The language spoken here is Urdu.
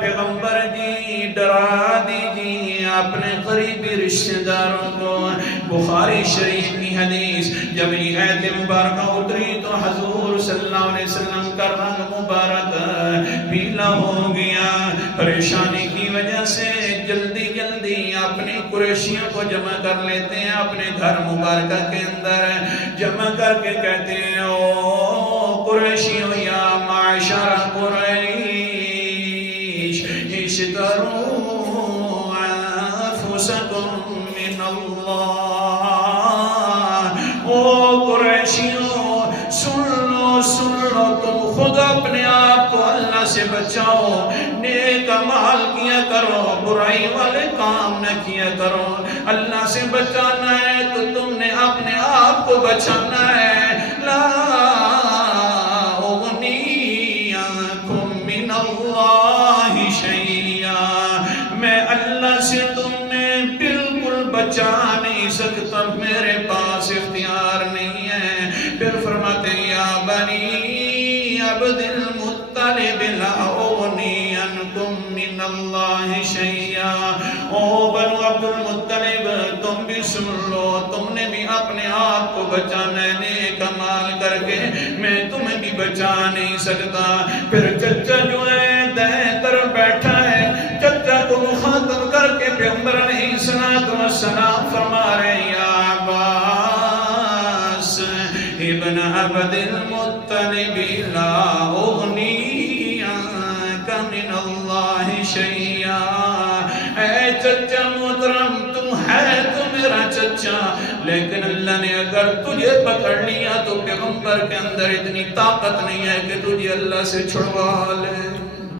پیغمبر جی ڈرا دیجیے اپنے قریبی رشتہ داروں کو۔ بخاری شریف کی حدیث، جب یہ آیت مبارکہ اتری تو حضور صلی اللہ علیہ وسلم کا رنگ مبارک پیلا ہو گیا۔ پریشانی کی وجہ سے جلدی جلدی اپنے قریشیوں کو جمع کر لیتے ہیں، اپنے گھر مبارکہ کے اندر جمع کر کے کہتے ہیں او قریشیوں یا معاشر قریش اشتروا انفسکم من اللہ۔ او قریشیوں سن لو تم خود اپنے آپ کو اللہ سے بچاؤ، نیک اعمال کیا کرو، برائی والے کام نہ کیا کرو۔ اللہ سے بچانا ہے تو تم نے اپنے آپ کو بچانا ہے۔ لا اغنی عنکم من اللہ شیئا، میں اللہ سے تمہیں بالکل بچا نہیں سکتا، میرے پاس اختیار نہیں ہے۔ پھر فرماتے ہیں یا بنی عبد المطلب لا اغنی عنکم من اللہ شیئا۔ او بنو عبد المطلب تم بھی سن لو، تم نے بھی اپنے آپ کو بچانا ہے، نیک اعمال کر کے میں تمہیں بھی بچا نہیں سکتا۔ پھر چچا جو ہے دائیں طرف بیٹھا ہے، چچا کو مخاطب کر کے پیغمبر علیہ السلام فرما رہے ہیں یا عباس ابن عبد المطلب لا اغنی عنک من اللہ شیئا۔ اے چچا محترم، تم ہے تو میرا چچا، لیکن اللہ نے اگر تجھے پکڑ لیا تو پیغمبر کے اندر اتنی طاقت نہیں ہے کہ تجھے اللہ سے چھڑوا لے۔